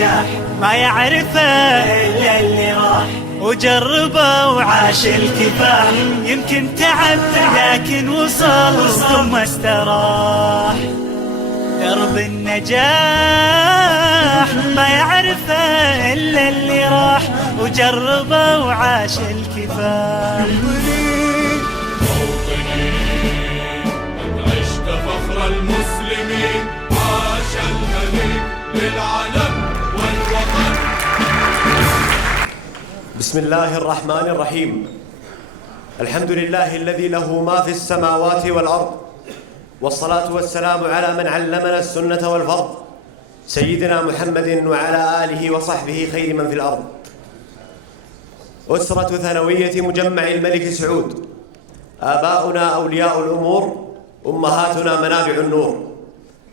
النجاح ما يعرفه إلا اللي راح وجربه وعاش الكفاح. يمكن تعب لكن وصل ثم استراح. درب النجاح ما يعرفه إلا اللي راح وجربه وعاش الكفاح. عشت فخر المسلمين، عاش الملك للعلم والوطن. بسم الله الرحمن الرحيم. الحمد لله الذي له ما في السماوات والأرض، والصلاة والسلام على من علمنا السنة والفرض، سيدنا محمد وعلى آله وصحبه خير من في الأرض. أسرة ثانوية مجمع الملك سعود، آباؤنا أولياء الأمور، أمهاتنا منابع النور.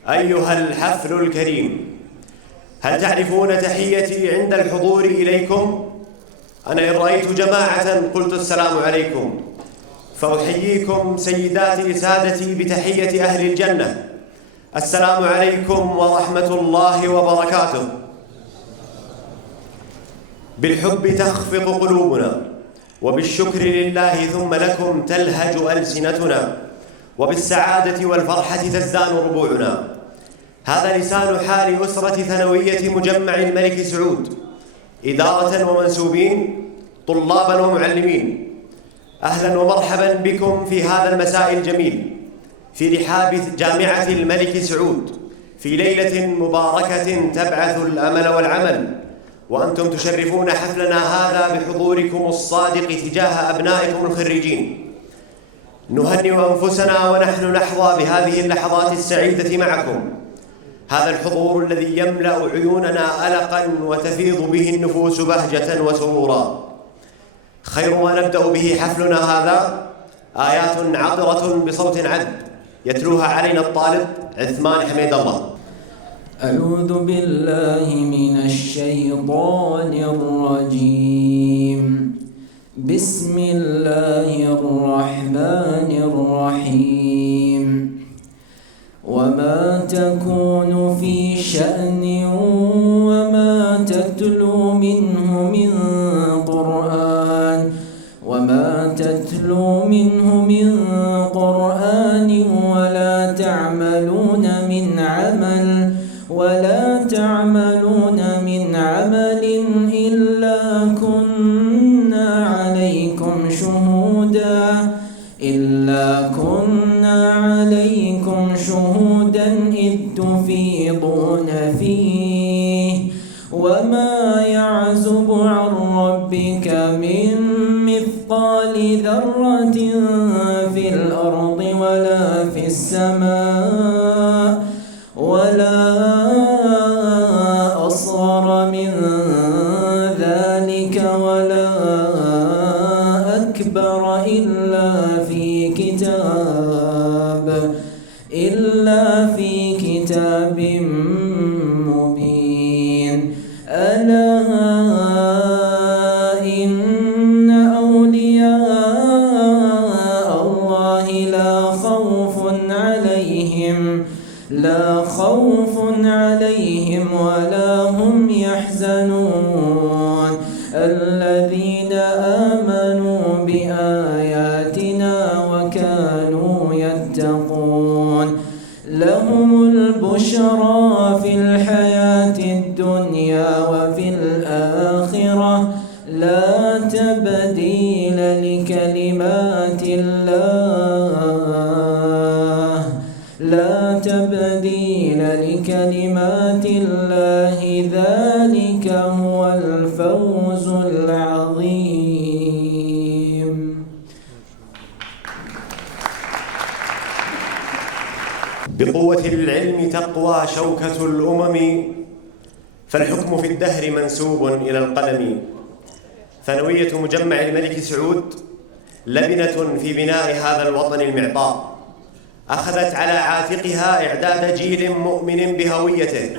أيها الحفل الكريم، هل تعرفون تحيتي عند الحضور إليكم؟ أنا إن رأيت جماعة قلت السلام عليكم، فأحييكم سيداتي سادتي بتحية أهل الجنة. السلام عليكم ورحمة الله وبركاته. بالحب تخفق قلوبنا، وبالشكر لله ثم لكم تلهج ألسنتنا، وبالسعادة والفرحة تزدان ربوعنا. هذا لسان حال أسرة ثانوية مجمع الملك سعود، إدارة ومنسوبين، طلابا ومعلمين. أهلا ومرحبا بكم في هذا المساء الجميل في رحاب جامعة الملك سعود، في ليلة مباركة تبعث الأمل والعمل، وأنتم تشرفون حفلنا هذا بحضوركم الصادق تجاه أبنائكم الخريجين. نهنئ أنفسنا ونحن نحظى بهذه اللحظات السعيدة معكم. هذا الحضور الذي يملأ عيوننا ألقا وتفيض به النفوس بهجة وسرورا. خير ما نبدأ به حفلنا هذا آيات عطرة بصوت عذب يتلوها علينا الطالب عثمان حميد الله. أعوذ بالله من الشيطان الرجيم. بسم الله الرحمن الرحيم. وما تكون في شأن وما تتلو منه من قرآن ولا تعملون من عمل إلا كنا عليكم شهودا إذ تفيضون فيه وما يعزب عن ربك من مثقال ذرة في الأرض ولا في السماء ولا أصغر من ذلك ولا أكبر إلا في كتاب مبين. ألا إن أولياء الله لا خوف عليهم ولا هم يحزنون الذين آمنوا بآياتنا وكانوا يتقون. لهم البشرى في الحياة الدنيا وفي الآخرة لا تبديل لكلمات الله ذلك هو الفوز العظيم. بقوة العلم تقوى شوكة الأمم، فالحكم في الدهر منسوب إلى القلم. ثانوية مجمع الملك سعود لبنة في بناء هذا الوطن المعطاء، أخذت على عاتقها إعداد جيل مؤمن بهويته،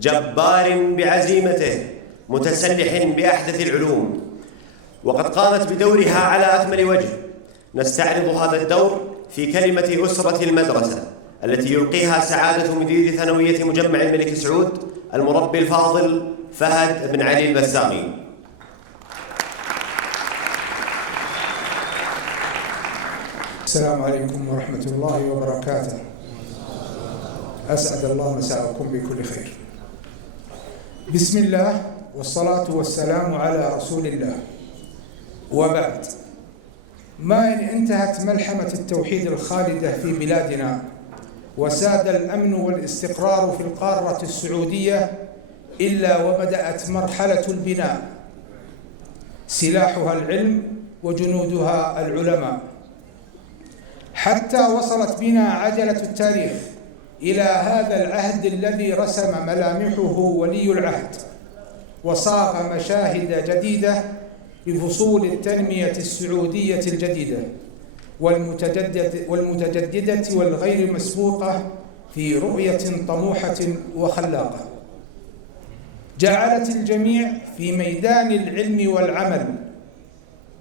جبار بعزيمته، متسلح بأحدث العلوم، وقد قامت بدورها على أكمل وجه. نستعرض هذا الدور في كلمة أسرة المدرسة التي يلقيها سعادة مدير ثانوية مجمع الملك سعود المربي الفاضل فهد بن علي البسامي. السلام عليكم ورحمة الله وبركاته. أسعد الله مساءكم بكل خير. بسم الله والصلاة والسلام على رسول الله، وبعد. ما إن انتهت ملحمة التوحيد الخالدة في بلادنا وساد الأمن والاستقرار في القارة السعودية إلا وبدأت مرحلة البناء، سلاحها العلم وجنودها العلماء، حتى وصلت بنا عجلة التاريخ إلى هذا العهد الذي رسم ملامحه ولي العهد وصاغ مشاهد جديدة لفصول التنمية السعودية الجديدة والمتجددة والغير مسبوقة في رؤية طموحة وخلاقة، جعلت الجميع في ميدان العلم والعمل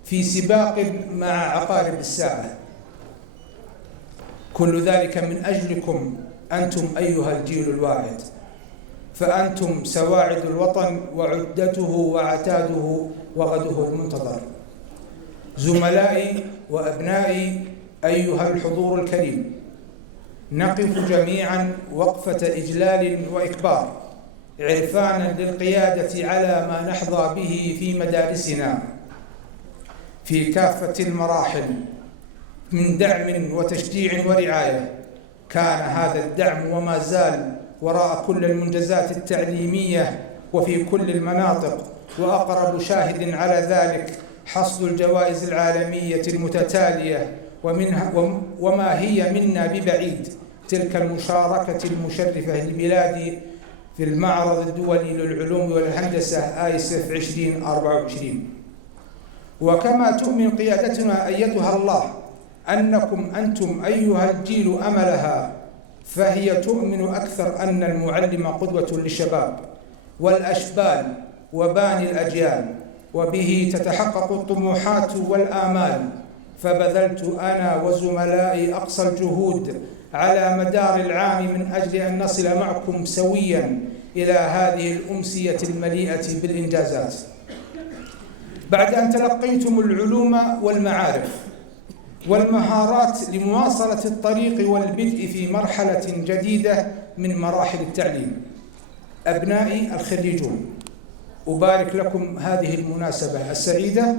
في سباق مع عقارب الساعة. كل ذلك من أجلكم أنتم أيها الجيل الواعد، فأنتم سواعد الوطن وعدته وعتاده وغده المنتظر. زملائي وأبنائي أيها الحضور الكريم، نقف جميعا وقفة إجلال وإكبار عرفانا للقيادة على ما نحظى به في مدارسنا في كافة المراحل من دعم وتشجيع ورعاية. كان هذا الدعم وما زال وراء كل المنجزات التعليمية وفي كل المناطق، وأقرب شاهد على ذلك حصد الجوائز العالمية المتتالية وما هي منا ببعيد تلك المشاركة المشرفة لبلادي في المعرض الدولي للعلوم والهندسة آيسف 2024. وكما تؤمن قيادتنا أيتها الله أنكم أنتم أيها الجيل أملها، فهي تؤمن أكثر أن المعلم قدوة للشباب والأشبال وباني الأجيال، وبه تتحقق الطموحات والآمال. فبذلت أنا وزملائي أقصى الجهود على مدار العام من أجل أن نصل معكم سويا إلى هذه الأمسية المليئة بالإنجازات. بعد أن تلقيتم العلوم والمعارف والمهارات لمواصلة الطريق والبدء في مرحلة جديدة من مراحل التعليم، أبنائي الخريجون، أبارك لكم هذه المناسبة السعيدة،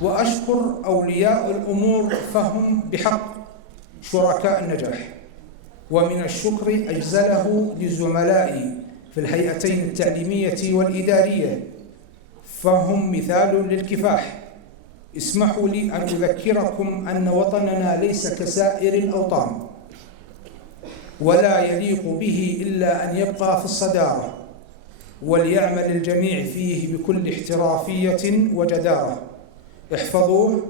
وأشكر أولياء الأمور فهم بحق شركاء النجاح. ومن الشكر أجزله لزملائي في الهيئتين التعليمية والإدارية، فهم مثال للكفاح. اسمحوا لي أن أذكركم أن وطننا ليس كسائر الأوطان، ولا يليق به إلا أن يبقى في الصدارة، وليعمل الجميع فيه بكل احترافية وجدارة. احفظوه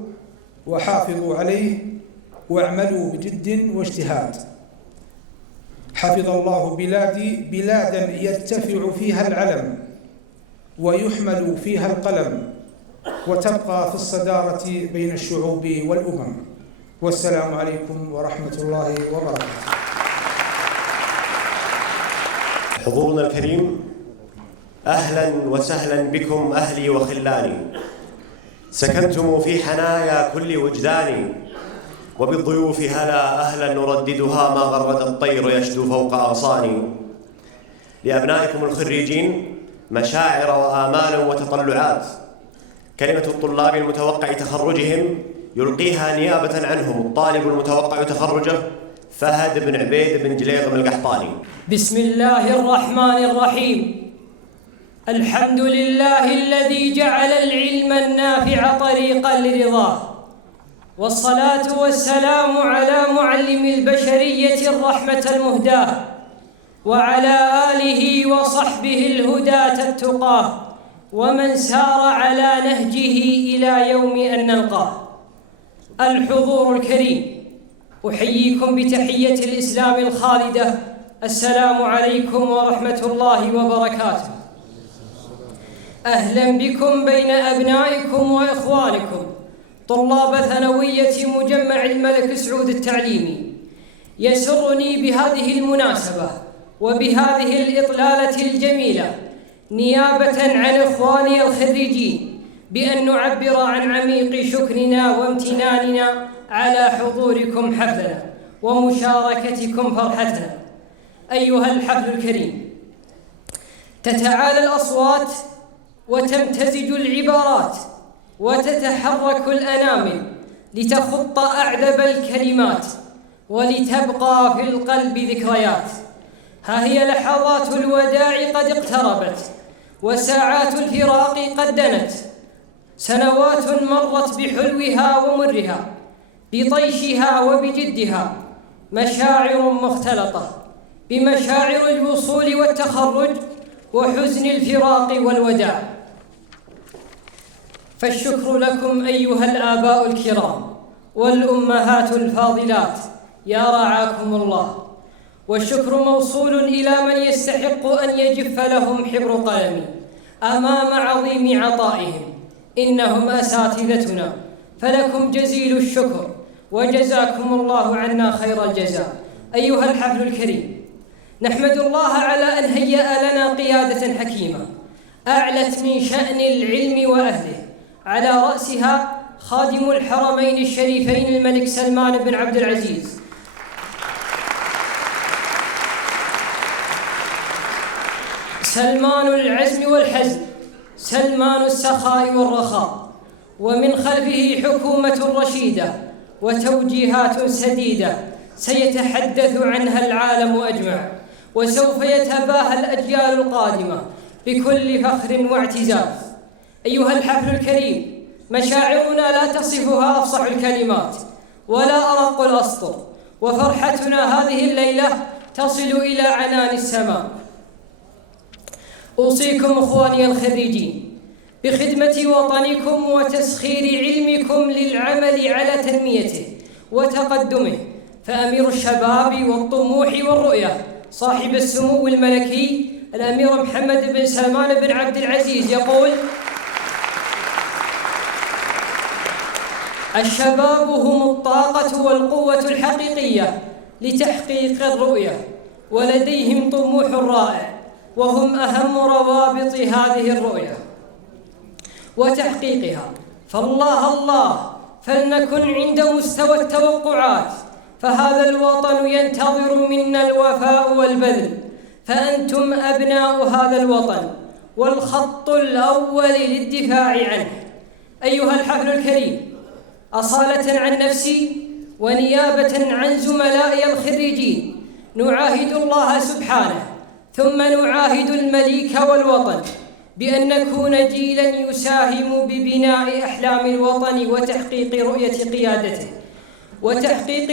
وحافظوا عليه واعملوا بجد واجتهاد. حفظ الله بلادي بلادا يرتفع فيها العلم ويحمل فيها القلم، وتبقى في الصدارة بين الشعوب والأمم. والسلام عليكم ورحمة الله وبركاته. حضورنا الكريم، أهلا وسهلا بكم أهلي وخلاني، سكنتم في حنايا كل وجداني، وبالضيوف هلا أهلا نرددها ما غرد الطير يشدو فوق أغصاني. لأبنائكم الخريجين مشاعر وآمال وتطلعات، كلمة الطلاب المتوقع تخرجهم يلقيها نيابة عنهم الطالب المتوقع تخرجه فهد بن عبيد بن جليغ بن القحطاني. بسم الله الرحمن الرحيم. الحمد لله الذي جعل العلم النافع طريقا لرضاه، والصلاة والسلام على معلم البشرية الرحمة المهداة، وعلى آله وصحبه الهداة التقاه، ومن سار على نهجه إلى يوم أن نلقاه. الحضور الكريم، أحييكم بتحية الإسلام الخالدة، السلام عليكم ورحمة الله وبركاته. أهلا بكم بين أبنائكم وإخوانكم طلاب ثانوية مجمع الملك سعود التعليمي. يسرني بهذه المناسبة وبهذه الإطلالة الجميلة نيابة عن إخواني الخريجين بأن نعبر عن عميق شكرنا وامتناننا على حضوركم حفلنا ومشاركتكم فرحتنا. أيها الحفل الكريم، تتعالى الأصوات وتمتزج العبارات وتتحرك الأنامل لتخط أعذب الكلمات ولتبقى في القلب ذكريات. ها هي لحظات الوداع قد اقتربت وساعات الفراق قد دنت، سنوات مرت بحلوها ومرها، بطيشها وبجدها، مشاعر مختلطة بمشاعر الوصول والتخرج وحزن الفراق والوداع. فالشكر لكم أيها الآباء الكرام والأمهات الفاضلات، يا رعاكم الله. والشكر موصول إلى من يستحق أن يجف لهم حبر قلمي أمام عظيم عطائهم، إنهم أساتذتنا، فلكم جزيل الشكر وجزاكم الله عنا خير الجزاء. أيها الحفل الكريم، نحمد الله على أن هيأ لنا قيادة حكيمة أعلت من شأن العلم وأهله، على رأسها خادم الحرمين الشريفين الملك سلمان بن عبد العزيز، سلمان العزم والحزم، سلمان السخاء والرخاء، ومن خلفه حكومة رشيدة وتوجيهات سديدة سيتحدث عنها العالم أجمع، وسوف يتباهى الأجيال القادمة بكل فخر واعتزاز. أيها الحفل الكريم، مشاعرنا لا تصفها أفصح الكلمات ولا أرق الأسطر، وفرحتنا هذه الليلة تصل إلى عنان السماء. أوصيكم إخواني الخريجين بخدمة وطنكم وتسخير علمكم للعمل على تنميته وتقدمه، فأمير الشباب والطموح والرؤية صاحب السمو الملكي الأمير محمد بن سلمان بن عبد العزيز يقول: الشباب هم الطاقة والقوة الحقيقية لتحقيق الرؤية، ولديهم طموح رائع، وهم أهم روابط هذه الرؤية وتحقيقها. فالله الله فلنكن عند مستوى التوقعات، فهذا الوطن ينتظر منا الوفاء والبذل، فأنتم أبناء هذا الوطن والخط الأول للدفاع عنه. أيها الحفل الكريم، أصالة عن نفسي ونيابة عن زملائي الخريجين نعاهد الله سبحانه ثم نعاهد المليك والوطن بأن نكون جيلاً يساهم ببناء أحلام الوطن وتحقيق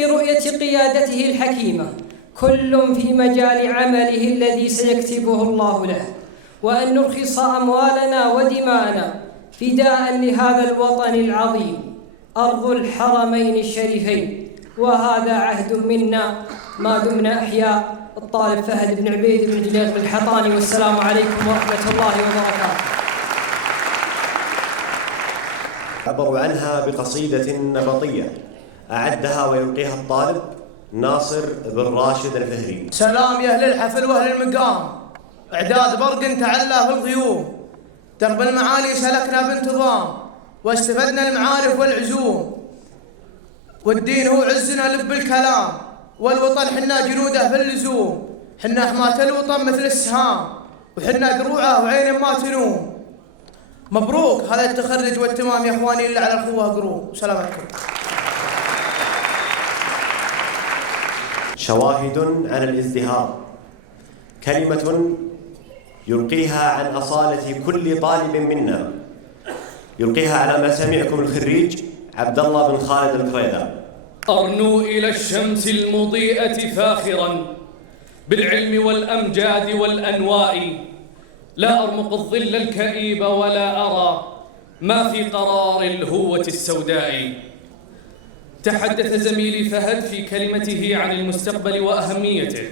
رؤية قيادته الحكيمة، كل في مجال عمله الذي سيكتبه الله له، وأن نرخص أموالنا ودماءنا فداء لهذا الوطن العظيم أرض الحرمين الشريفين، وهذا عهد منا ما دمنا أحياء. الطالب فهد بن عبيد بن جليق الحطاني، والسلام عليكم ورحمة الله وبركاته. عبروا عنها بقصيدة نبطية أعدها ويلقيها الطالب ناصر بن راشد الفهري. سلام يا أهل الحفل وأهل المقام، إعداد برق تعلى في الغيوم، درب المعالي سلكنا بانتظام، واستفدنا المعارف والعزوم، والدين هو عزنا لب الكلام، والوطن حنا جنوده في اللزوم، حنا حماة الوطن مثل السهام، وحنا دروعه وعين ما تنوم. مبروك هذا التخرج والتمام يا اخواني، اللي على الخوه قروم. سلام عليكم. شواهد عن الازدهار، كلمة يلقيها عن أصالة كل طالب منا، يلقيها على مسامعكم الخريج عبد الله بن خالد الكريدة. أرنو إلى الشمس المضيئة فاخراً بالعلم والأمجاد والأنواء، لا أرمق الظل الكئيب ولا أرى ما في قرار الهوة السوداء. تحدث زميلي فهد في كلمته عن المستقبل وأهميته،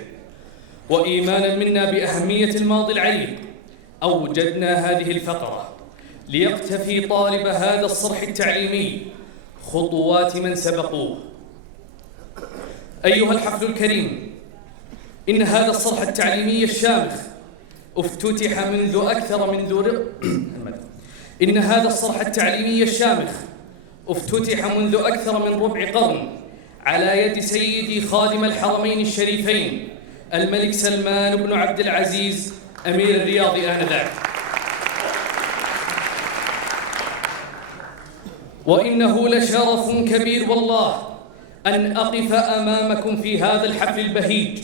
وإيماناً منا بأهمية الماضي العريق أوجدنا هذه الفقرة ليقتفي طالب هذا الصرح التعليمي خطوات من سبقوه. أيها الحفل الكريم، إن هذا الصرح التعليمي الشامخ افتتح منذ أكثر من إن هذا الصرح التعليمي الشامخ افتتح منذ أكثر من ربع قرن على يد سيدي خادم الحرمين الشريفين الملك سلمان بن عبد العزيز أمير الرياض آنذاك. وإنه لشرف كبير والله أن أقف أمامكم في هذا الحفل البهيج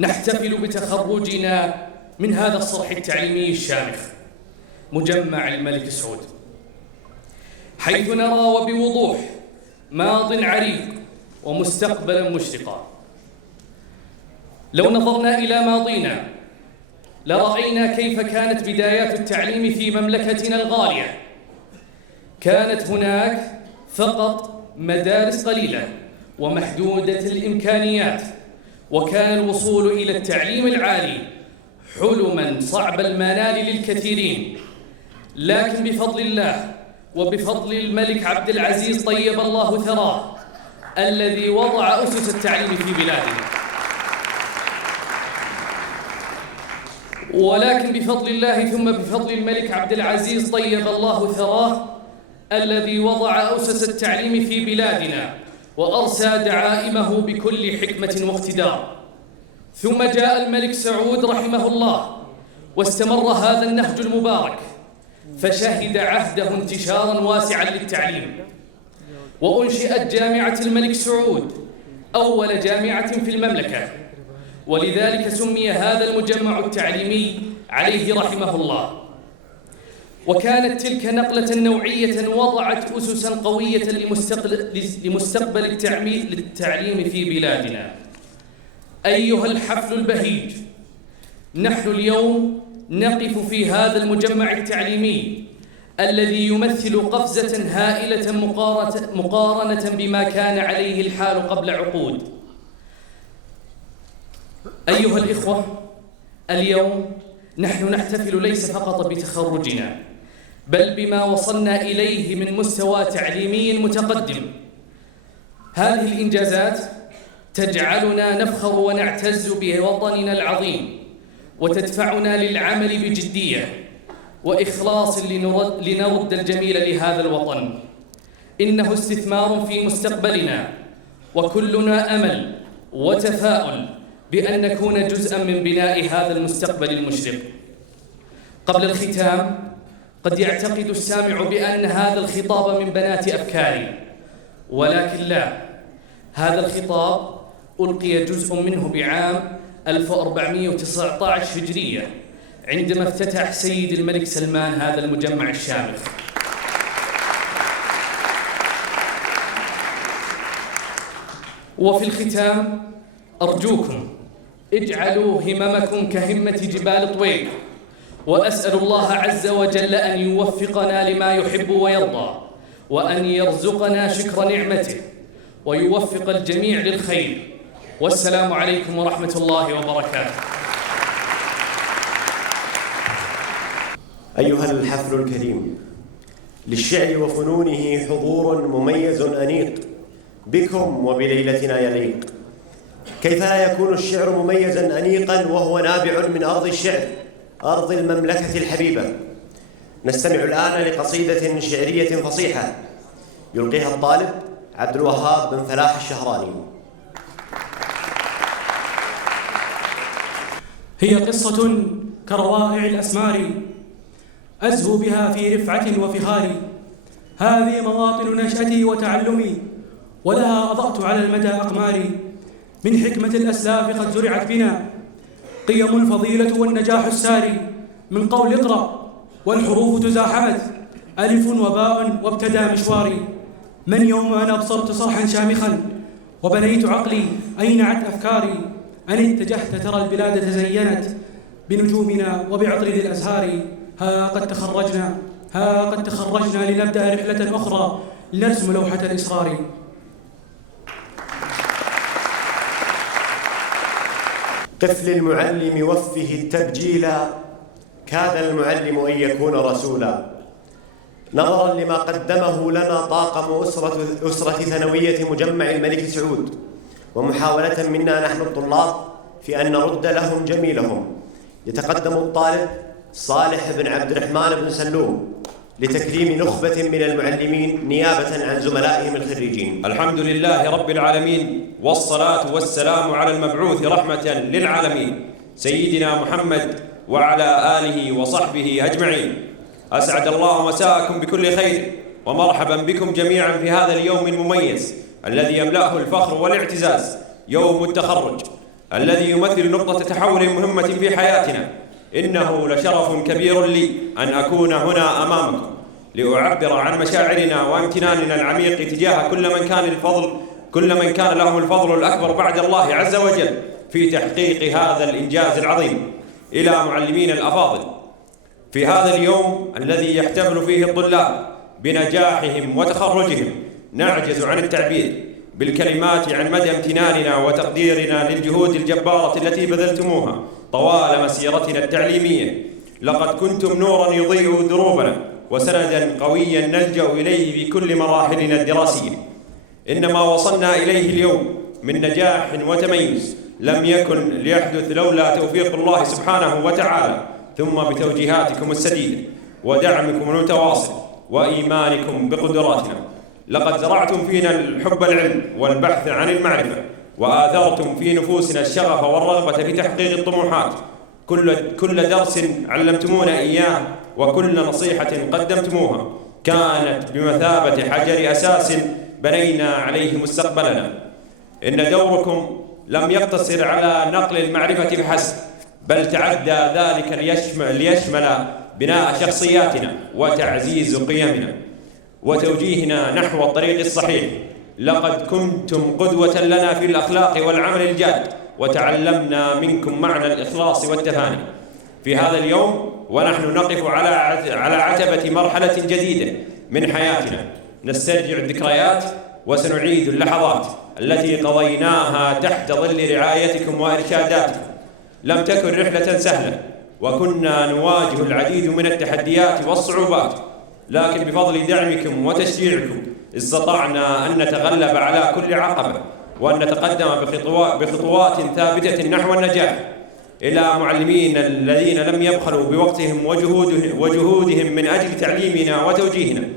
نحتفل بتخرجنا من هذا الصرح التعليمي الشامخ مجمع الملك سعود، حيث نرى وبوضوح ماض عريق ومستقبلا مشرقا. لو نظرنا إلى ماضينا لرأينا كيف كانت بدايات التعليم في مملكتنا الغالية. كانت هناك فقط مدارس قليلة ومحدودة الإمكانيات، وكان الوصول إلى التعليم العالي حلماً صعب المنال للكثيرين. لكن بفضل الله وبفضل الملك عبد العزيز طيب الله ثراه الذي وضع أسس التعليم في بلادنا، ولكن بفضل الله ثم بفضل الملك عبد العزيز طيب الله ثراه الذي وضع أسس التعليم في بلادنا وأرسى دعائمه بكل حكمة واقتدار، ثم جاء الملك سعود رحمه الله واستمر هذا النهج المبارك فشهد عهده انتشارا واسعا للتعليم، وأنشئت جامعة الملك سعود أول جامعة في المملكة، ولذلك سمي هذا المجمع التعليمي عليه رحمه الله. وكانت تلك نقلة نوعية وضعت أسسا قوية لمستقبل التعليم في بلادنا. أيها الحفل البهيج، نحن اليوم نقف في هذا المجمع التعليمي الذي يمثل قفزة هائلة مقارنة بما كان عليه الحال قبل عقود. أيها الإخوة، اليوم نحن نحتفل ليس فقط بتخرجنا بل بما وصلنا إليه من مستوى تعليمي متقدم. هذه الإنجازات تجعلنا نفخر ونعتز بوطننا العظيم، وتدفعنا للعمل بجدية وإخلاص لنرد الجميل لهذا الوطن. إنه استثمار في مستقبلنا، وكلنا أمل وتفاؤل بأن نكون جزءاً من بناء هذا المستقبل المشرق. قبل الختام، قد يعتقد السامع بأن هذا الخطاب من بنات أفكاري، ولكن لا، هذا الخطاب ألقي جزء منه بعام 1419 هجرية عندما افتتح سيد الملك سلمان هذا المجمع الشامخ. وفي الختام أرجوكم اجعلوا هممكم كهمة جبال طويق، وأسأل الله عز وجل أن يوفقنا لما يحب ويرضى، وأن يرزقنا شكر نعمته، ويوفق الجميع للخير. والسلام عليكم ورحمة الله وبركاته. أيها الحفل الكريم، للشعر وفنونه حضور مميز أنيق، بكم وبليلتنا يليق. كيف لا يكون الشعر مميزا أنيقا وهو نابع من أرض الشعر، أرض المملكة الحبيبة؟ نستمع الآن لقصيدة شعرية فصيحة يلقيها الطالب عبد الوهاب بن فلاح الشهراني. هي قصة كروائع الأسمار أزهو بها في رفعة وفخار. هذه مواطن نشأتي وتعلمي، ولها أضأت على المدى أقماري. من حكمة الأسلاف قد زرعت بنا قيم الفضيلة والنجاح الساري. من قول اقرأ والحروف تزاحمت، ألف وباء وابتدى مشواري. من يوم أنا أبصرت صرحا شامخا وبنيت عقلي أينعت أفكاري. أن اتجهت ترى البلاد تزينت بنجومنا وبعطر ذي الأزهار. ها قد تخرجنا لنبدأ رحلة أخرى لنرسم لوحة الإصرار. طفل المعلم وفه التبجيلا، كاد المعلم أن يكون رسولا. نظرا لما قدمه لنا طاقم أسرة ثانوية مجمع الملك سعود، ومحاولة منا نحن الطلاب في أن نرد لهم جميلهم، يتقدم الطالب صالح بن عبد الرحمن بن سلوم لتكريم نخبة من المعلمين نيابة عن زملائهم الخريجين. الحمد لله رب العالمين، والصلاة والسلام على المبعوث رحمة للعالمين سيدنا محمد وعلى آله وصحبه أجمعين. أسعد الله مساءكم بكل خير، ومرحبا بكم جميعا في هذا اليوم المميز الذي يملأه الفخر والاعتزاز، يوم التخرج الذي يمثل نقطة تحول مهمة في حياتنا. إنه لشرف كبير لي أن أكون هنا أمامكم لأعبر عن مشاعرنا وامتناننا العميق تجاه كل من كان لهم الفضل الأكبر بعد الله عز وجل في تحقيق هذا الإنجاز العظيم. إلى معلمين الأفاضل، في هذا اليوم الذي يحتفل فيه الطلاب بنجاحهم وتخرجهم، نعجز عن التعبير بالكلمات عن مدى امتناننا وتقديرنا للجهود الجبارة التي بذلتموها طوال مسيرتنا التعليمية. لقد كنتم نورا يضيء دروبنا وسندا قويا نلجأ إليه في كل مراحلنا الدراسية. إن ما وصلنا إليه اليوم من نجاح وتميز لم يكن ليحدث لولا توفيق الله سبحانه وتعالى، ثم بتوجيهاتكم السديدة ودعمكم المتواصل وإيمانكم بقدراتنا. لقد زرعتم فينا الحب العلم والبحث عن المعرفة، وآثرتم في نفوسنا الشغف والرغبة في تحقيق الطموحات. كل درس علمتمونا إياه وكل نصيحة قدمتموها كانت بمثابة حجر أساس بنينا عليه مستقبلنا. إن دوركم لم يقتصر على نقل المعرفة فحسب، بل تعدى ذلك ليشمل بناء شخصياتنا وتعزيز قيمنا وتوجيهنا نحو الطريق الصحيح. لقد كنتم قدوة لنا في الأخلاق والعمل الجاد، وتعلمنا منكم معنى الإخلاص والتفاني. في هذا اليوم ونحن نقف على عتبة مرحلة جديدة من حياتنا، نسترجع الذكريات وسنعيد اللحظات التي قضيناها تحت ظل رعايتكم وإرشاداتكم. لم تكن رحلة سهلة، وكنا نواجه العديد من التحديات والصعوبات، لكن بفضل دعمكم وتشجيعكم استطعنا أن نتغلب على كل عقبة وأن نتقدم بخطوات ثابتة نحو النجاح. إلى معلمين الذين لم يبخلوا بوقتهم وجهودهم من أجل تعليمنا وتوجيهنا،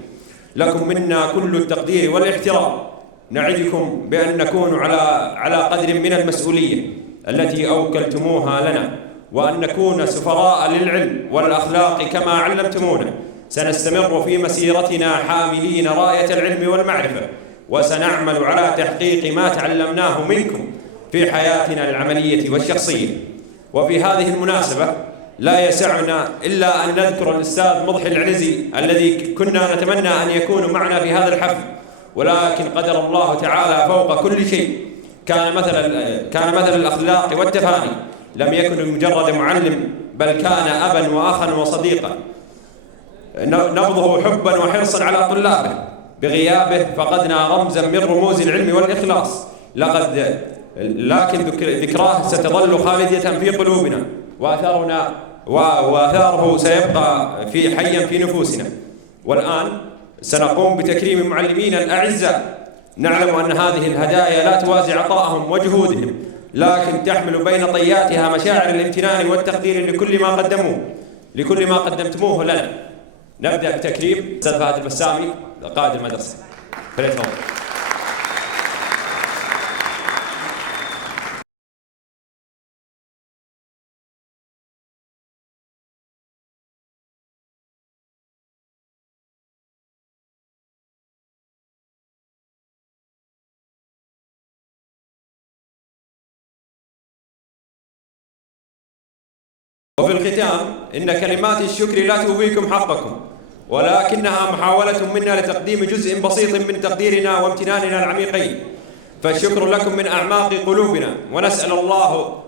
لكم منا كل التقدير والاحترام. نعدكم بأن نكون على قدر من المسؤولية التي أوكلتموها لنا، وأن نكون سفراء للعلم والأخلاق كما علمتمونا. سنستمر في مسيرتنا حاملين راية العلم والمعرفة، وسنعمل على تحقيق ما تعلمناه منكم في حياتنا العملية والشخصية. وفي هذه المناسبة لا يسعنا إلا أن نذكر الأستاذ مضحي العنزي الذي كنا نتمنى أن يكون معنا في هذا الحفل، ولكن قدر الله تعالى فوق كل شيء. كان مثل الأخلاق والتفاني، لم يكن مجرد معلم بل كان أبا وأخا وصديقا. نبضه حبا وحرصا على طلابه، بغيابه فقدنا رمزا من رموز العلم والإخلاص. لكن ذكراه ستظل خالدة في قلوبنا، وآثاره سيبقى حيا في نفوسنا. والآن سنقوم بتكريم معلمينا الأعزاء. نعلم أن هذه الهدايا لا توازي عطائهم وجهودهم، لكن تحمل بين طياتها مشاعر الامتنان والتقدير لكل ما قدمتموه لنا. نبدأ بتكريم الأستاذ فهد البسامي قائد المدرسة، فليتفضل. وفي الختام إن كلمات الشكر لا توفيكم حقكم، ولكنها محاولة منا لتقديم جزء بسيط من تقديرنا وامتناننا العميقين. فالشكر لكم من أعماق قلوبنا،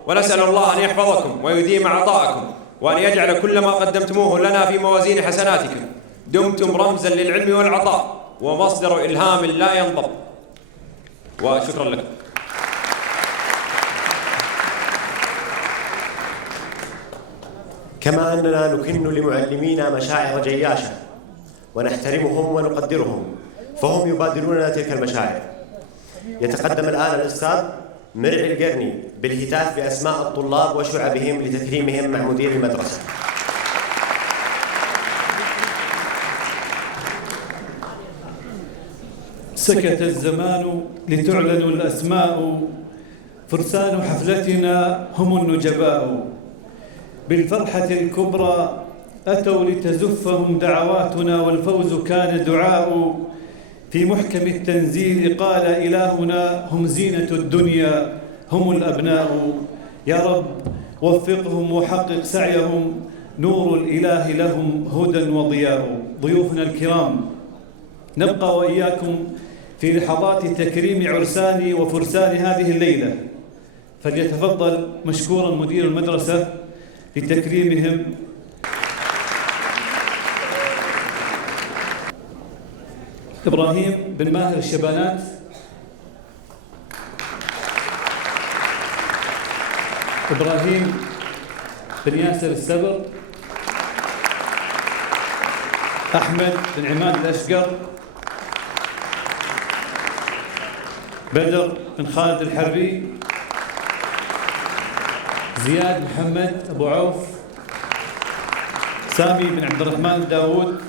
ونسأل الله أن يحفظكم ويديم عطاءكم، وأن يجعل كل ما قدمتموه لنا في موازين حسناتكم. دمتم رمزا للعلم والعطاء ومصدر إلهام لا ينضب. وشكرا لكم. كما أننا نكن لمعلمينا مشاعر جياشة ونحترمهم ونقدرهم، فهم يبادلوننا تلك المشاعر. يتقدم الآن الأستاذ مرعي القرني بالهتاف بأسماء الطلاب وشعبهم لتكريمهم مع مدير المدرسة. سكت الزمان لتعلن الأسماء، فرسان حفلتنا هم النجباء، بالفرحة الكبرى أتوا لتزفهم دعواتنا، والفوز كان دعاء. في محكم التنزيل قال إلهنا هم زينة الدنيا هم الأبناء، يا رب وفقهم وحقق سعيهم، نور الإله لهم هدى وضياء. ضيوفنا الكرام، نبقى وإياكم في لحظات تكريم عرسان وفرسان هذه الليلة، فليتفضل مشكورا مدير المدرسة لتكريمهم. إبراهيم بن ماهر الشبانات، إبراهيم بن ياسر السبر، أحمد بن عماد الأشقر، بدر بن خالد الحربي، زياد محمد أبو عوف، سامي بن عبد الرحمن داوود،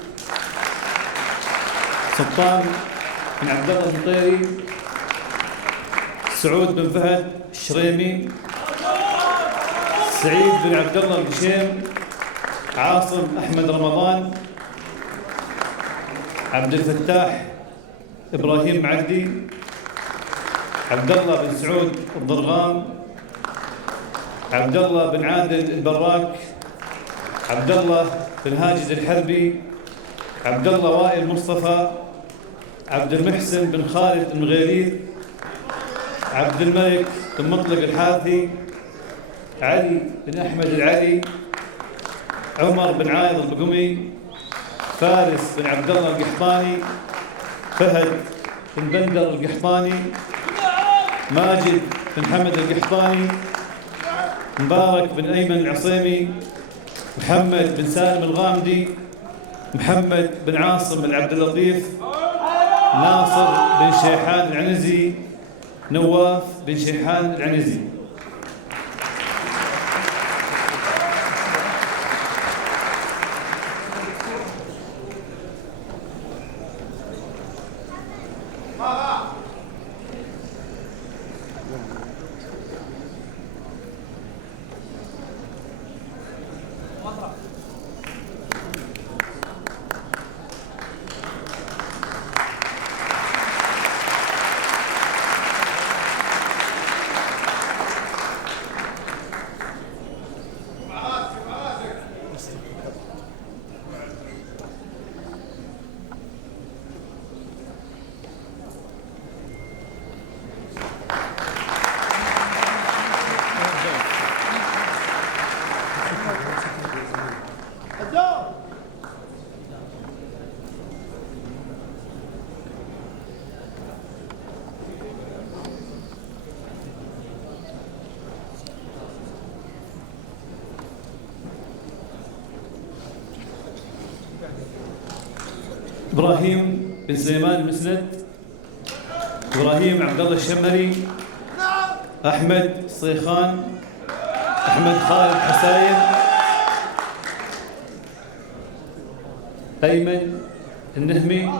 سلطان بن عبد الله المطيري، سعود بن فهد الشريمي، سعيد بن عبد الله البشيم، عاصم أحمد رمضان، عبد الفتاح إبراهيم معدي، عبد الله بن سعود الضرغام، عبد الله بن عادل البراك، عبد الله بن هاجد الحربي، عبد الله وائل مصطفى، عبد المحسن بن خالد المغيريث، عبد الملك بن مطلق الحارثي، علي بن أحمد العلي، عمر بن عايض البقمي، فارس بن عبد الله القحطاني، فهد بن بندر القحطاني، ماجد بن حمد القحطاني، مبارك بن أيمن العصيمي، محمد بن سالم الغامدي، محمد بن عاصم العبد اللطيف، ناصر بن شيحان العنزي، نواف بن شيحان العنزي. إبراهيم بن سليمان المسند، إبراهيم عبد الله الشمري، أحمد صيخان، أحمد خالد حساين، أيمن النهمي،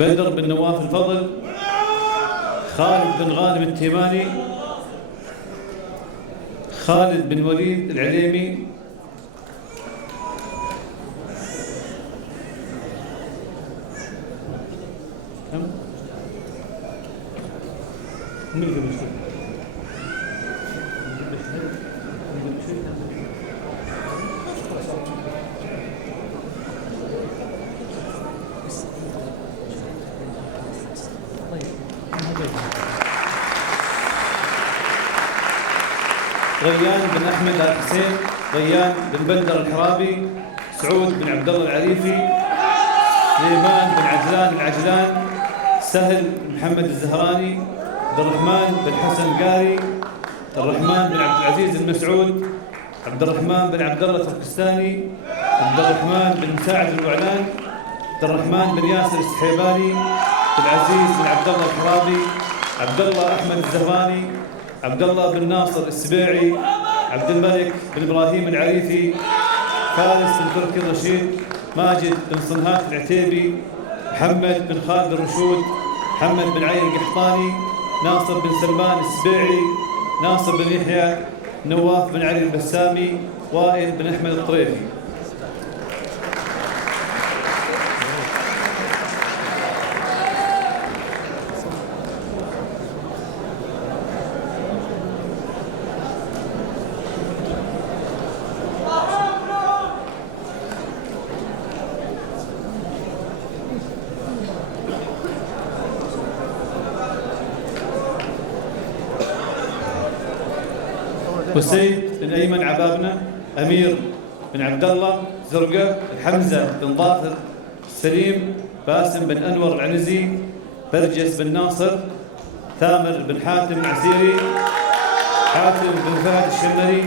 بدر بن نواف الفضل، خالد بن غانم التيماني، خالد بن وليد العليمي، ريان بن أحمد الحسين، ريان بن بندر الحرابي، سعود بن عبد الله العريفي، سليمان بن عجلان العجلان، سهل بن محمد الزهراني، عبد الرحمن بن حسن القاري، عبد الرحمن بن عبد العزيز المسعود، عبد الرحمن بن عبد الله التركستاني، عبد الرحمن بن مساعد الوعلان، عبد الرحمن بن ياسر السحيباني، العزيز بن عبد الله الحرابي، عبد الله أحمد الزهراني، عبد الله بن ناصر السبيعي، عبد الملك بن إبراهيم العريفي، فارس بن تركي الرشيد، ماجد بن صنهات العتيبي، محمد بن خالد الرشود، محمد بن علي القحطاني، ناصر بن سلمان السبيعي، ناصر بن يحيى، نواف بن علي البسامي، وائل بن أحمد الطريفي. وسيد بن أيمن عبابنة، أمير بن عبد الله زرقة، حمزة بن ظافر سليم، باسم بن أنور العنزي، برجس بن ناصر، ثامر بن حاتم عسيري، حاتم بن فهد الشمري،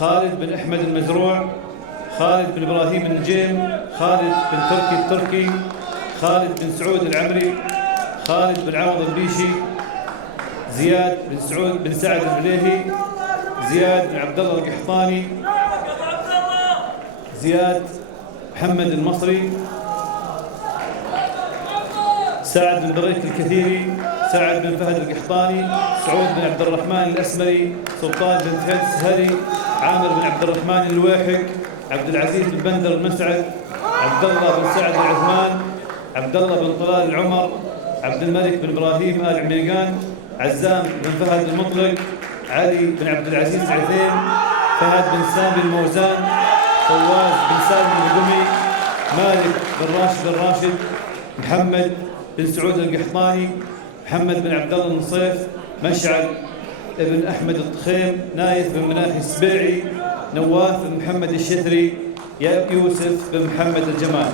خالد بن أحمد المزروع، خالد بن إبراهيم النجيم، خالد بن تركي التركي، خالد بن سعود العمري، خالد بن عوض البيشي، زياد بن سعود بن سعد البليهي، زياد بن عبد الله القحطاني، زياد محمد المصري، سعد بن بريك الكثيري، سعد بن فهد القحطاني، سعود بن عبد الرحمن الأسمري، سلطان بن فهد السهري، عامر بن عبد الرحمن الواحق، عبد العزيز بن بندر المسعد، عبد الله بن سعد العثمان، عبد الله بن طلال العمر، عبد الملك بن إبراهيم آل عميقان، عزام بن فهد المطلق، علي بن عبد العزيز العثيم، فهد بن سامي الموزان، فواز بن سالم القمي، مالك بن راشد الراشد، محمد بن سعود القحطاني، محمد بن عبد الله النصيف، مشعل بن أحمد الطخيم، نايف بن مناحي السبيعي، نواف بن محمد الشثري، يوسف بن محمد الجمال.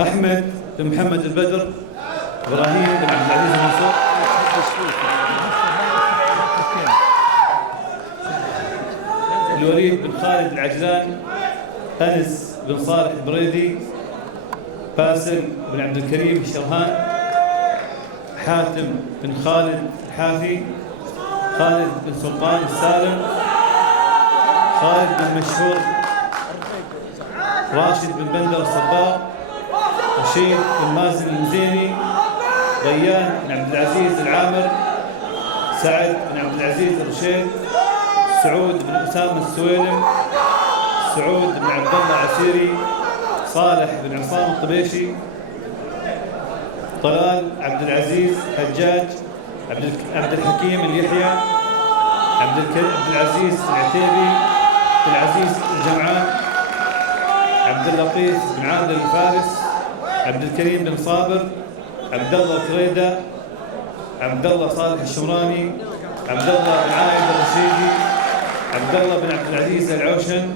أحمد بن محمد البدر، إبراهيم بن عبد العزيز المنصور، الوليد بن خالد العجلان، أنس بن صالح بريدي، باسل بن عبد الكريم الشرهان، حاتم بن خالد الحافي، خالد بن سلطان السالم، خالد بن مشهور، راشد بن بندر الصباغ، رشيد بن مازن المزيني، ريان بن عبد العزيز العامر، سعد بن عبد العزيز الرشيد، سعود بن أسامة السويلم، سعود بن عبد الله عسيري، صالح بن عصام الطبيشي، طلال عبد العزيز حجاج، عبد الحكيم اليحيى، عبد العزيز العتيبي، عبد العزيز الجمعان، عبد اللطيف بن عادل الفارس، عبد الكريم بن صابر، عبد الله الكريدة، عبد الله صالح الشمراني، عبد الله بن عايد الرشيدي، عبد الله بن عبد العزيز العوشن،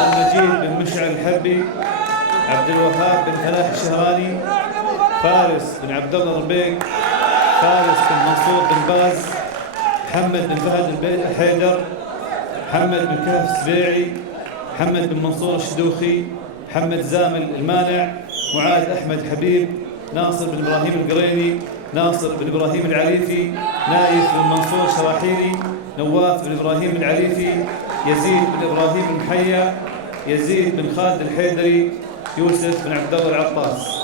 عبد المجيد بن مشعل الحربي، عبد الوهاب بن فلاح الشهراني، فارس بن عبد الله الربيق، فارس بن منصور بن باز، محمد بن فهد الحيدر، محمد بن كهف السبيعي، محمد بن منصور الشدوخي، محمد زامل المانع، معاذ أحمد حبيب، ناصر بن إبراهيم القريني، ناصر بن إبراهيم العريفي، نايف بن منصور شراحيلي، نواف بن إبراهيم العريفي، يزيد بن إبراهيم المحيا، يزيد بن خالد الحيدري، يوسف بن عبد الله العطاس.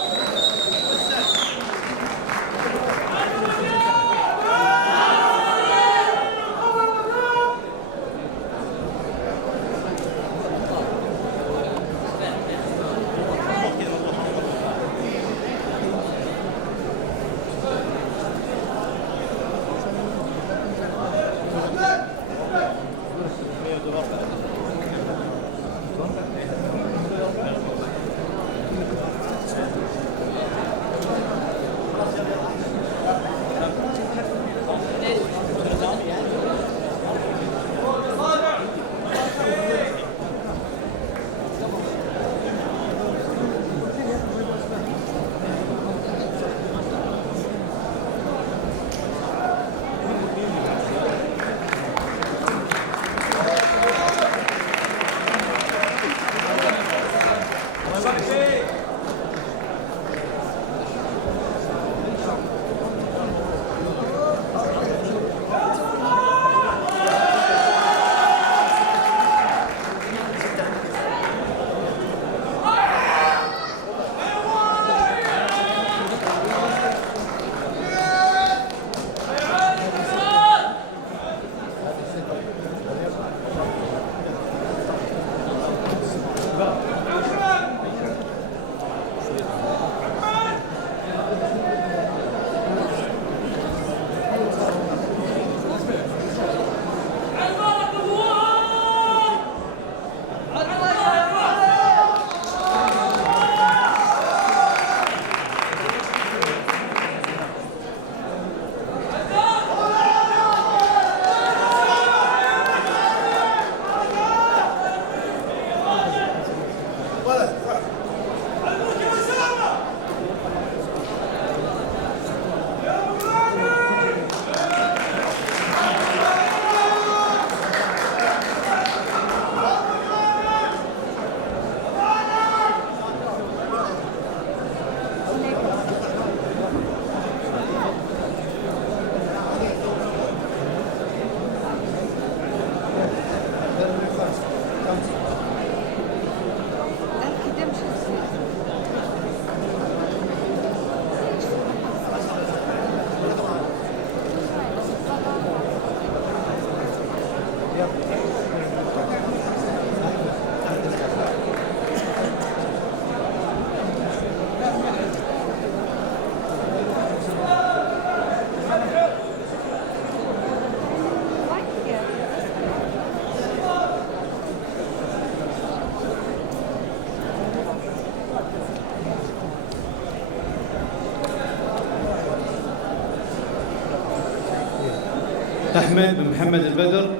أحمد بن محمد البدر،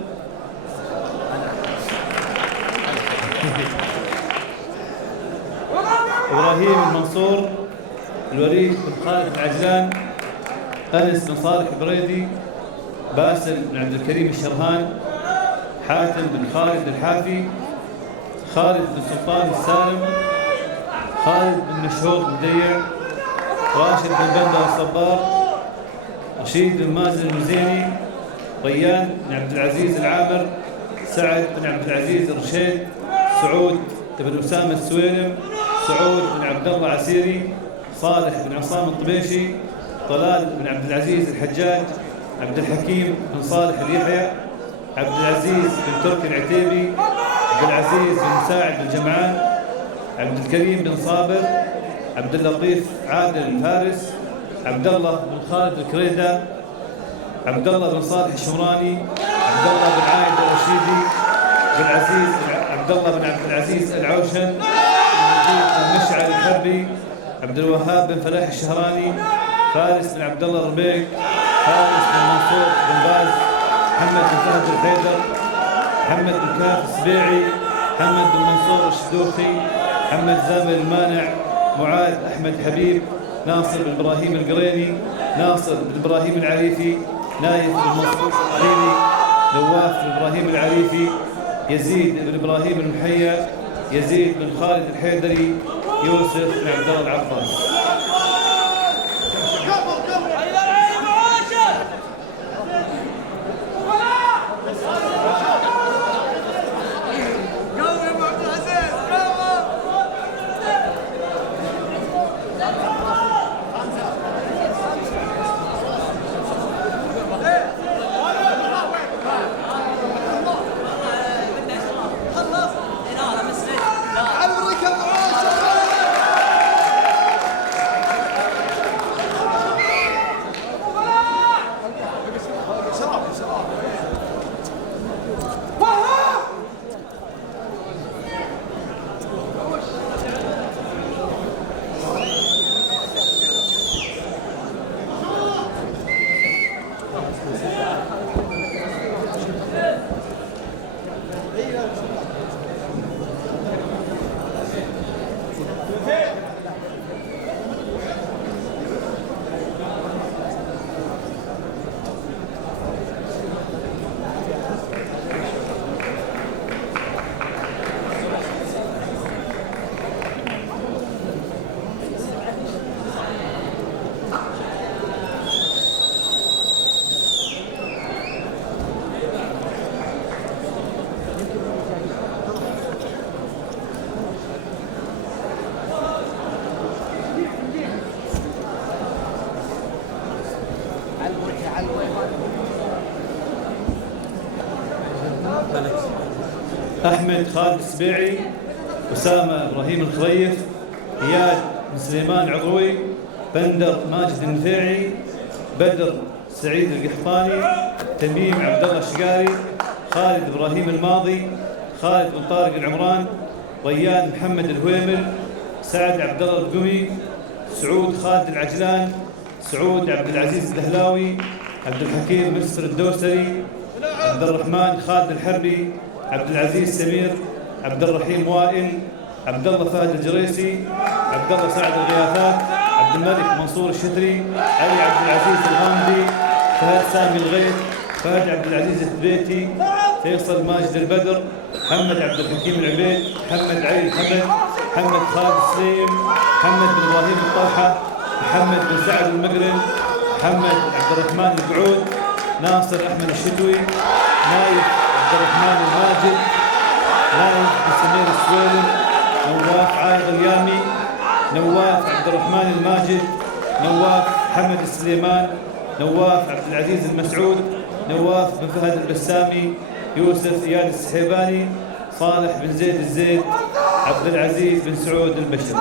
إبراهيم المنصور، الوليد بن خالد العجلان، أنس بن صالح بريدي، باسل بن عبد الكريم الشرهان، حاتم بن خالد الحافي، خالد بن سلطان السالم، خالد بن مشهور المديع، راشد بن بندر الصبار، رشيد بن مازن المزيني، ريان بن عبد العزيز العامر، سعد بن عبد العزيز الرشيد، سعود بن أسامة السويلم، سعود بن عبد الله عسيري، صالح بن عصام الطبيشي، طلال بن عبد العزيز الحجاج، عبد الحكيم بن صالح اليحيى، عبد العزيز بن تركي العتيبي، عبد العزيز بن مساعد الجمعان، عبد الكريم بن صابر، عبد اللطيف عادل الفارس، عبد الله بن خالد الكريدة، عبد الله بن صالح الشمراني، عبد الله بن عايد الرشيدي، عبد الله بن عبد العزيز العوشن، المشعل الحربي، عبد الوهاب بن فلاح الشهراني، فارس بن عبد الله الربيق، فارس بن منصور بن باز، محمد بن فهد الحيدر، محمد بن كاف السبيعي، محمد بن منصور الشدوخي، محمد زامل المانع، معاذ أحمد حبيب، ناصر بن إبراهيم القريني، ناصر بن إبراهيم العريفي، نايف بن منصور الحيري، نواف بن إبراهيم العريفي، يزيد بن إبراهيم المحيا، يزيد بن خالد الحيدري، يوسف بن عبد الله العباس. أحمد خالد السبيعي، أسامة إبراهيم الخريف، إياد بن سليمان عضوي، بندر ماجد النفيعي، بدر سعيد القحطاني، تميم عبد الله الشقاري، خالد إبراهيم الماضي، خالد بن طارق العمران، ريان محمد الهويمل، سعد عبد الله القمي، سعود خالد العجلان، سعود عبد العزيز الدهلاوي، عبد الحكيم مصر الدوسري، عبد الرحمن خالد الحربي، عبد العزيز سمير، عبد الرحيم وائل، عبد الله فهد الجريسي، عبد الله سعد الغياثات، عبد الملك منصور الشتري، علي عبد العزيز الغامدي، فهد سامي الغيث، فهد عبد العزيز الثبيتي، فيصل ماجد البدر، محمد عبد الحكيم العبيد، محمد علي الحمد، محمد خالد السليم، محمد بن ابراهيم الطلحه، محمد بن سعد المقرن، محمد عبد الرحمن القعود، ناصر احمد الشتوي، نايف عبد الرحمن الماجد، نايف بن سمير السويلم، نواف عايض اليامي، نواف عبد الرحمن الماجد، نواف حمد السليمان، نواف عبد العزيز المسعود، نواف بن فهد البسامي، يوسف اياد السحيباني، صالح بن زيد الزيد، عبد العزيز بن سعود البشر.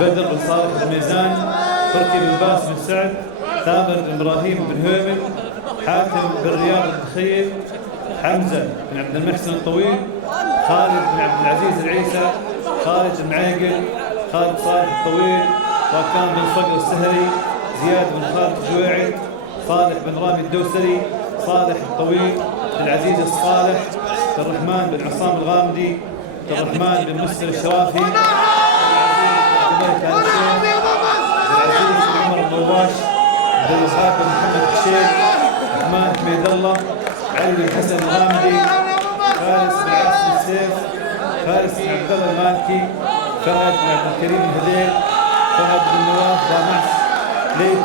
بدر بن صالح بن ميزان، تركي بن باس بن سعد، ثامر بن إبراهيم بن هيمن، حاتم بن رياض التخيل، حمزة بن عبد المحسن الطويل، خالد بن عبد العزيز العيسى، خالد بن معيقل، خالد صالح الطويل، راكان بن صقر السهري، زياد بن خالد الجويعد، صالح بن رامي الدوسري، صالح الطويل، عبد العزيز الصالح، عبد الرحمن بن عصام الغامدي، عبد الرحمن بن مسر الشرافي، عبد العزيز بن عمر الضواش، عبد الوهاب بن محمد الشيخ، عثمان حميد الله، علي بن حسن الغامدي، فارس بن عاصم السيف، فارس بن عبد الله المالكي، فهد بن عبد الكريم الهذيل، فهد بن نواف ضامعس، ليث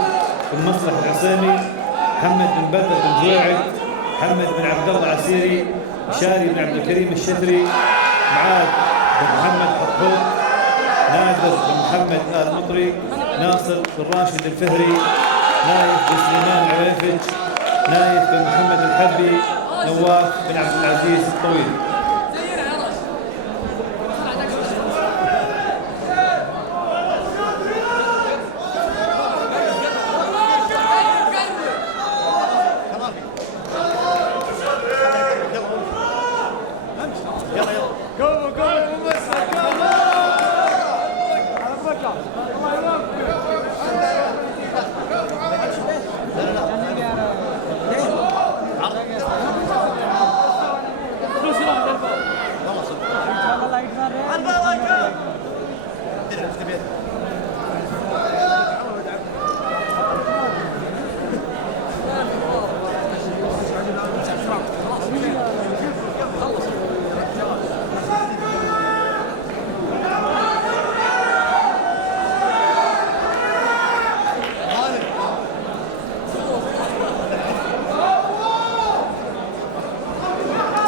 بن مصلح العصيمي، محمد بن بدر بن جويعد، محمد بن عبد الله العسيري، شاري بن عبد الكريم الشثري، معاذ بن محمد حطوط، نادر بن محمد آل مطري، ناصر بن راشد الفهري، نايف بن سليمان العويفج، نايف بن محمد الحربي، نواف بن عبد العزيز الطويل.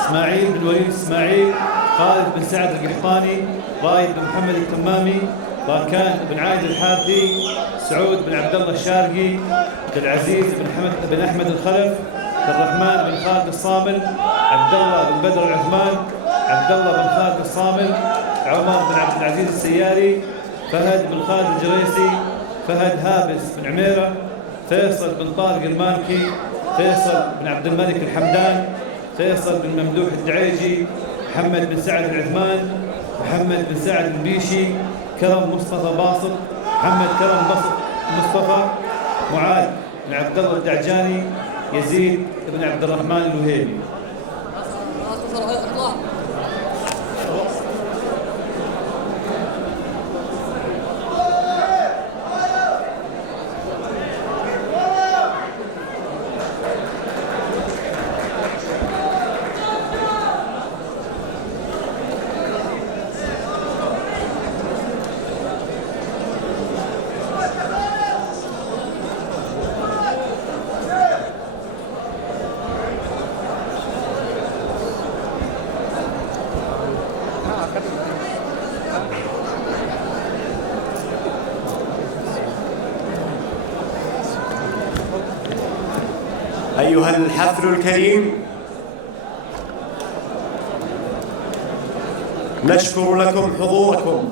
إسماعيل بن وليد إسماعيل، خالد بن سعد القحطاني، رايد بن محمد التمامي، راكان بن عايد الحارثي، سعود بن عبد الله الشارقي، عبد العزيز بن أحمد الخلف، عبد الرحمن بن خالد الصامل، عبد الله بن بدر العثمان، عبد الله بن خالد الصامل، عمر بن عبد العزيز السياري، فهد بن خالد الجريسي، فهد هابس بن عميرة، فيصل بن طارق المالكي، فيصل بن عبد الملك الحمدان، فيصل بن ممدوح الدعيجي، محمد بن سعد العثمان، محمد بن سعد البيشي، كرم مصطفى باسط، محمد كرم مصطفى، معاذ بن عبد الله الدعجاني، يزيد بن عبد الرحمن الوهيبي. أيها الحفل الكريم، نشكر لكم حضوركم،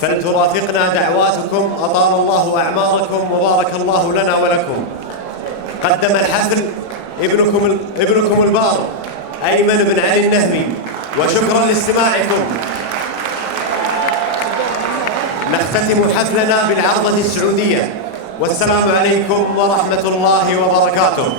فلترافقنا دعواتكم، أطال الله أعماركم وبارك الله لنا ولكم. قدم الحفل ابنكم البار أيمن بن علي النهمي، وشكرا لاستماعكم. نختتم حفلنا بالعرضة السعودية، والسلام عليكم ورحمة الله وبركاته.